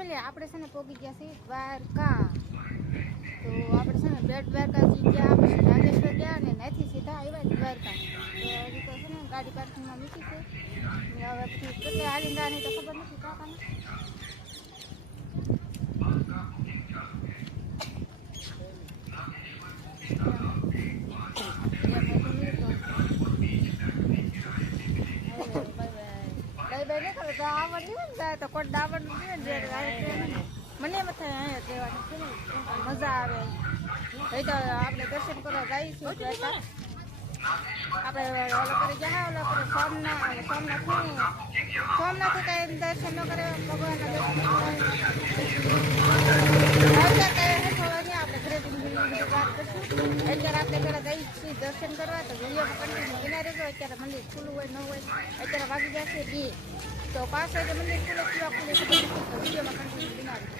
આપણે છે ને પોગી ગયા છીએ દ્વારકા. તો આપણે છે ને બેટ દ્વારકાથી ગયા, પછી નાગેશ્વર ગયા અને ત્યાંથી સીધા આવ્યા દ્વારકા. તો હજી તો છે ને ગાડી પાર્કિંગમાં મૂકી છે. હવે પછી કેટલે હાલીને જવાની તો ખબર નથી કાકાને. તો કોટ દાવડ મને એમ થાય અહીંયા જવાની છે ને મજા આવે. એ તો આપણે દર્શન કરવા જઈશું દ્વારકા. આપણે ઓલો કરી ગયા, ઓલો કરે સોમનાથ કઈ દર્શન ન કરે ભગવાનના દર્શન આપણે ઘરે વાત કરશું. અત્યારે આપણે પેલા જઈ છીએ દર્શન કરવા, તો વિડીયોમાં કન્ટિન્યુ બના રહેજો. અત્યારે મંદિર ખુલ્લું હોય ન હોય, અત્યારે વાગી જશે 2. તો 5 વાગે મંદિર ખુલે કેવા ખુલે વિડીયોમાં કન્ટિન્યુ બના રહેજો.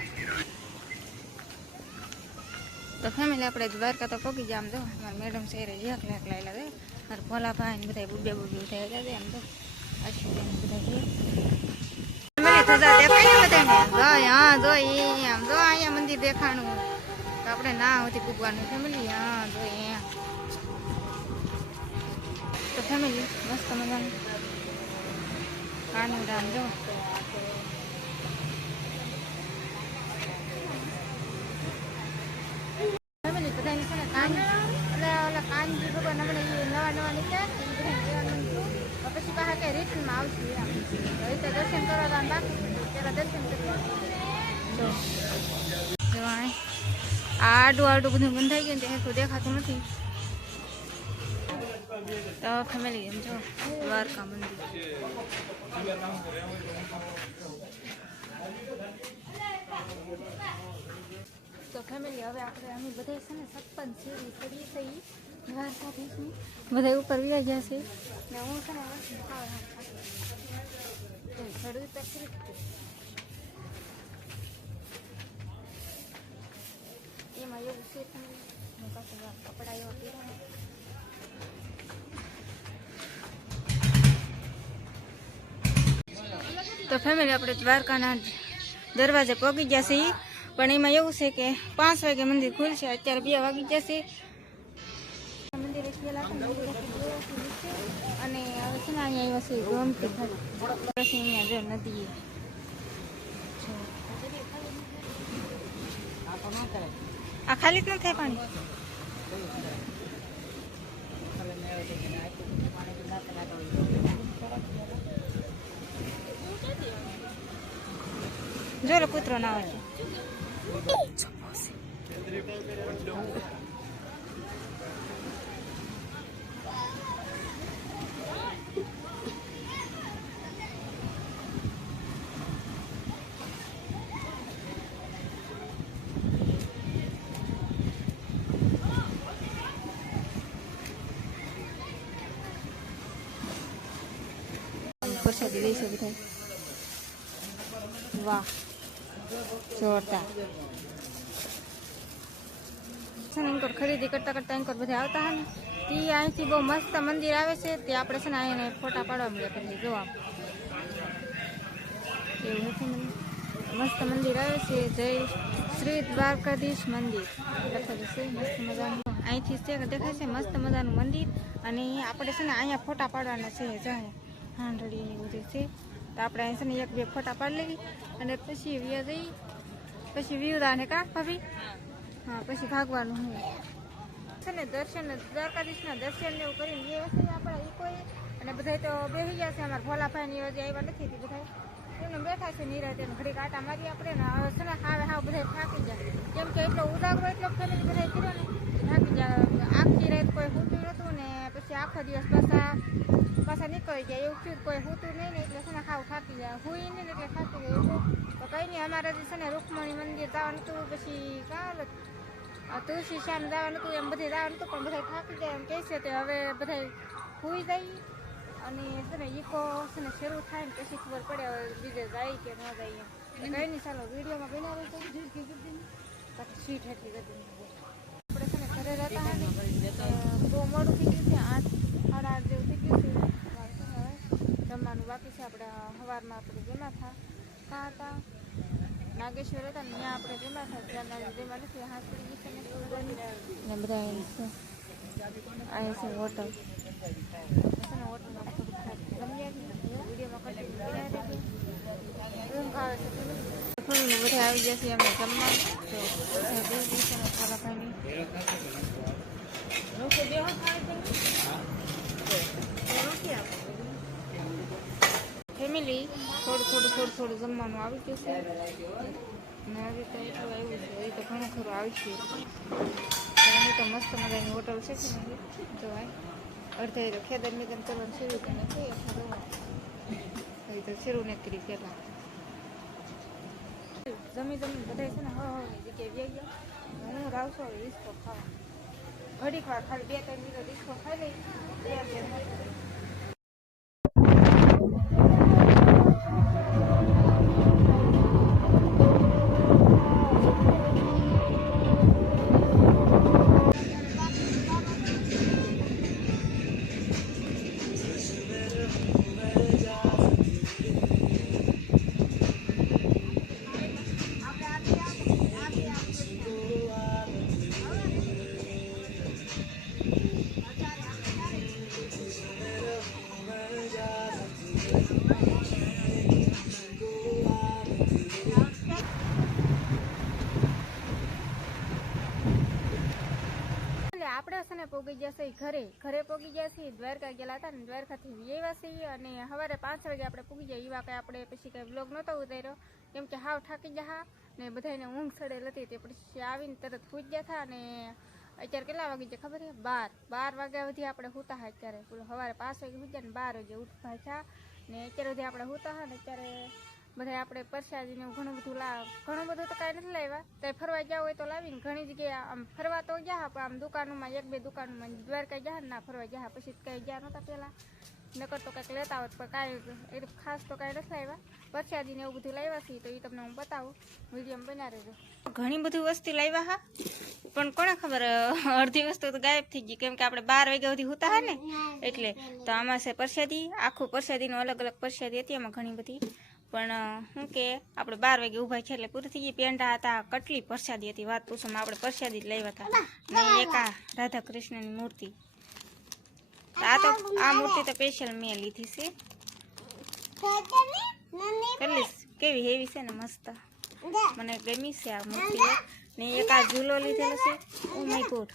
તો ફેમિલી આપણે દ્વારકા તો પગી જાય. આમ જો મારા મેડમ શહેરે એકલા એકલા છે. મારા ભોલાભાઈ ને બધા બુબે થઈ જાય. આમ તો અશ્વિન બધા જો આમ જો અહીંયા મંદિર દેખાણું. તો આપણે ના હોતી પૂગવાનું ફેમિલી. હા જો અહીંયા તો ફેમિલી મસ્ત મજાનું કાનું ડામ જો. કાનજી ભગવાન આપણે નવા નીકળ્યા પછી પાછા કઈ રીતમાં આવશે. રીતે દર્શન કરવા બાકી પેલા દર્શન કરવા આડું બધું બંધાઈ ગયું ને તે દેખાતું નથી. તો ફેમિલી એમ જો દ્વારકા મંદિર. તો ફેમિલી હવે આપણે અમે બધા છે ને 56 સીડી ચડીએ છીએ દ્વારકાધીશની. બધા ઉપર વ્યા ગયા છે ને હું છે ને ચડવું તો ખરી. એમાં એવું છે કપડા એવા પહેરવા. તો ફેમિલી આપણે દ્વારકાના દરવાજે પહોંચી ગયા છીએ. પણ એમાં એવું છે કે 5 વાગે મંદિર ખુલશે, અત્યારે 2 વાગી જશે. મંદિરે ગયેલા અને હવે છે ને અહીંયા આવ્યા છે ગોમતી ઘાટ. પછી અહીંયા જો નદી આ ખાલી જ ન થાય પાણી. જો કૂતરો ના હોય. પ્રસાદી લઈ છે બધા. વાહ જોરદાર છે ને. એન્કોર ખરીદી કરતા કરતા એન્કોર બધા આવતા હોય ને તે અહીંથી બહુ મસ્ત મંદિર આવે છે. તે આપણે છે ને અહીંયા ફોટા પાડવા મળ્યા પછી જોવા એવું નથી. મસ્ત મંદિર આવે છે. જય શ્રી દ્વારકાધીશ મંદિર લખેલું છે મસ્ત મજાનું. અહીંથી છે દેખાય છે મસ્ત મજાનું મંદિર. અને આપણે છે ને અહીંયા ફોટા પાડવાના છે. જાય હાંડળી ને બધું છે. તો આપણે અહીં છે ને 1-2 ફોટા પાડી લેવી અને પછી વ્યા જઈ. પછી વિવરાને કા ભાભી. હા પછી ભાગવાનું હોય છે ને. દર્શન દ્વારકાધીશના દર્શન ને એવું કરીને એ વસ્તુ આપણા કોઈ. અને બધા તો બેસી ગયા છે. અમારા ભોલાભાઈ ની હજી આવ્યા નથી. બધા એમને બેઠા છે નિરાતે. ઘડી કાંટા મારી આપણે ને હવે છે ને હાવ બધા થાકી જાય. કેમ કે એટલો ઉદાગરો એટલો ફેમિલી બધા કર્યો ને થાકી જાય. આખી રાત કોઈ સૂતું નહોતું ને પછી આખો દિવસ પાછા નીકળી જાય એવું થયું. કોઈ સૂતું નહીં ને એટલે છે ને હાવ થાકી જાય. હુઈ નહીં ને એટલે થાકી જાય એવું. તો કંઈ નહીં અમારે છે ને રૂકમણી મંદિર જવાનું હતું. પછી કાલ તુલસી શાન જવાનું હતું. એમ બધે જવાનું હતું પણ બધા થાકી જાય એમ કહે છે. તો હવે બધા સુઈ જાય અને છે ને ઈકો છે ને શરૂ થાય ને પછી ખબર પડે હવે બીજે જાય કે ન જાય. એમ કંઈ નહીં ચાલો વિડીયોમાં બનાવે છે. પછી સીટ હેઠી જતી આપણે છે ને ઘરે રહેતા હોય ને બહુ મોડું થઈ ગયું છે. 8-8 જેવું થઈ ગયું છે. જમવાનું બાકી છે. આપણે સવારમાં આપણે જમ્યા હતા. નાગેશ્વર હતા ને ત્યાં આપણે જેમાં થાય ત્યાં જેમાં નથી હાથ પડી ગઈ છે ને બધા અહીં છે હોટલ હોટલમાં વિડીયોમાં કન્ટિન્યુ ઊંઘ આવે છે બધા આવી જશે અમને જમવા ફેમિલી થોડું જમવાનું આવી ગયું છે અને હજી તો એટલું આવ્યું છે હજી તો ઘણું ખરું આવશે અહીં તો મસ્ત મજાની હોટલ છે કે નહીં જોવાય અડધે તો ખેતર મેદન કરવાનું શરૂ કરીને કહીએ હજી તો શરૂ નથી કરી પહેલાં જમી બધા છે ને હવાની જગ્યાએ વ્યાઈ ગયા હું રાવશો રિસ્કો ખાવા ઘડીક વાર ખાલી 2-3 મિનિટ રિસ્કો ખાઈ લઈ આપણે છે ને પોગી જશે ઘરે પોગી જશે દ્વારકા ગયેલા હતા ને દ્વારકાથી આવ્યા છીએ અને સવારે 5 વાગે આપણે પૂગી જાય એવા કંઈ આપણે પછી કંઈ બ્લોગ નહોતો ઉતાર્યો કેમ કે હાવ થાકી ગયા ને બધાને ઊંઘ સડેલ હતી તે પછી આવીને તરત સૂઈ ગયા હતા અને અત્યારે કેટલા વાગે છે ખબર છે 12 વાગ્યા સુધી આપણે સૂતા હતા અત્યારે સવારે 5 વાગે સૂઈ ને 12 વાગે ઉઠતા હતા ને અત્યારે સુધી આપણે સૂતા હતા ને અત્યારે બધા આપણે પરસાદીને ઘણું બધું તો કાંઈ નથી લાવ્યા તો ફરવા ગયા હોય તો લાવીને ઘણી જગ્યાએ આમ ફરવા તો ગયા પણ આમ દુકાનોમાં 1-2 દુકાનોમાં દ્વારકા ગયા ના ફરવા ગયા પછી કંઈ ગયા નહોતા પહેલાં નકર તો કંઈક લેતા હોત પણ કાંઈ એ ખાસ તો કાંઈ નથી લાવ્યા પરસાદીને એવું બધું લાવ્યા છીએ તો એ તમને હું બતાવું વિડીયોમાં બના રહેજો ઘણી બધી વસ્તુ લાવ્યા હા પણ કોને ખબર અડધી વસ્તુ તો ગાયબ થઈ ગઈ કેમ કે આપણે 12 વાગ્યા સુધી સૂતા હા ને એટલે તો આમાં છે પરસાદી આખું પરસાદીનું અલગ પરસાદી હતી એમાં ઘણી બધી પણ શું કે આપણે 12 વાગે ઊભા છે એટલે પૂરી થઈ ગઈ પેંડા હતા કેટલી પ્રસાદી હતી વાત પૂછો આપણે પ્રસાદી જ લાવ્યા હતા ને એક આ રાધા કૃષ્ણની મૂર્તિ આ મૂર્તિ તો સ્પેશિયલ મેં લીધી છે કેવી હેવી છે ને મસ્ત મને ગમી છે આ મૂર્તિ ને એક આ ઝૂલો લીધેલો છે ઓ માય ગોડ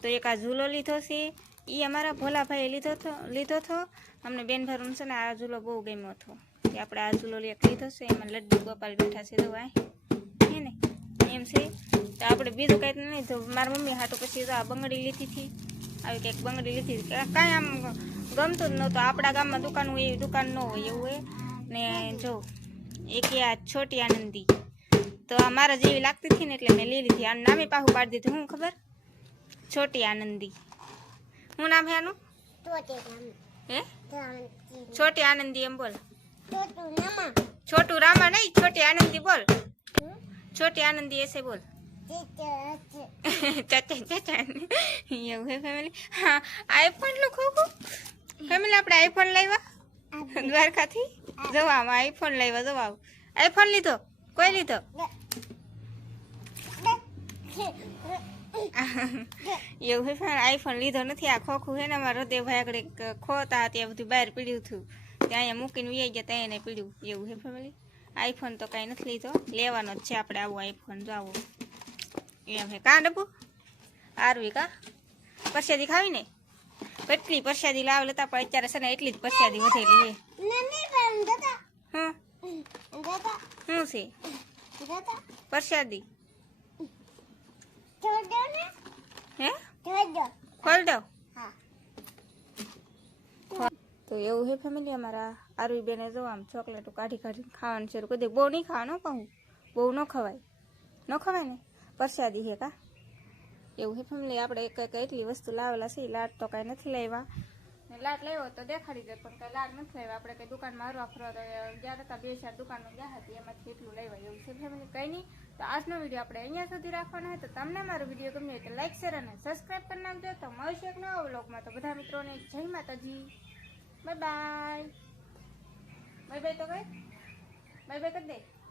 તો એક આ ઝૂલો લીધો છે એ અમારા ભોલાભાઈએ લીધો હતો અમને બેન ભરું છે ને આ ઝૂલો બહુ ગમ્યો હતો એ આપણે આ ઝૂલો એક લીધો છે એમાં લડ્ડુ ગોપાલ બેઠા છે તો હે ને એમ છે તો આપણે બીજું કંઈ નહીં તો મારા મમ્મી હાટું પછી તો આ બંગડી લીધી હતી આવી કંઈક બંગડી લીધી હતી કાંઈ આમ ગમતું જ નહોતું આપણા ગામમાં દુકાન હોય એવી દુકાન ન હોય એવું હોય ને જો એક આ છોટી આનંદી તો આ મારા જેવી લાગતી હતી ને એટલે મેં લઈ લીધી આ નામે પાછું પાડી દીધું હું ખબર છોટી આનંદી શું નામ છે આનું હે છોટી આનંદી એમ બોલ છોટું રામા નહીં છોટી આનંદી બોલ છોટી આનંદી એસે બોલ ચાચા એવું હે ફેમિલી હા આઈફોન લો ખોખું ફેમિલી આપણે આઈફોન લાવ્યા દ્વારકાથી જવામાં આઈફોન લાવ્યા જવા આઈફોન લીધો કોઈ લીધો એવું હે આઈફોન લીધો નથી આ ખોખું છે ને અમારા હૃદયભાઈ આગળ ખોતા ત્યાં બધું બહાર પીડ્યું હતું ત્યાં અહીંયા મૂકીને વી ગયા ત્યાં એને પીડ્યું એવું હે ફેમિલી આઈફોન તો કાંઈ નથી લીધો લેવાનો જ છે આપણે આવો આઈફોન જો આવો એમ હે કાં ડબ્બુ આરવી કા પરસાદી ખાવી ને કેટલી પરસાદી લાવ લેતા પણ અત્યારે છે ને એટલી જ પરસાદી વધેલી છે શું છે પરસાદી હે ખોલ દો તો એવું હે ફેમિલી અમારા આરવી બેને જો આમ ચોકલેટો કાઢી ખાવાનું શરૂ કરી દે બહુ નહીં ખાવાનું કહું બહુ ન ખવાય ને પરસાદી હે કા એવું હે ફેમિલી આપણે એક એટલી વસ્તુ લાવેલા છે લાડ તો કાંઈ નથી લાવ્યા લાડ લાવ્યો તો દેખાડી દે પણ કાંઈ લાડ નથી લાવ્યા આપણે કંઈ દુકાનમાં હરવા ફરવા ગયા હતા 2-4 દુકાનો ગયા હતી એમાંથી એટલું લાવ્યા એવું છે ફેમિલી કંઈ નહીં તો આજનો વિડીયો આપણે અહીંયા સુધી રાખવાનો હોય તો તમને મારો વિડીયો ગમે તો લાઈક શેર અને સબસ્ક્રાઈબ કરી નાખજો તો મળશે એક નવા વ્લોગમાં તો બધા મિત્રોને જય માતાજી બાય બાય તો કઈ બાય બાય કરી દે.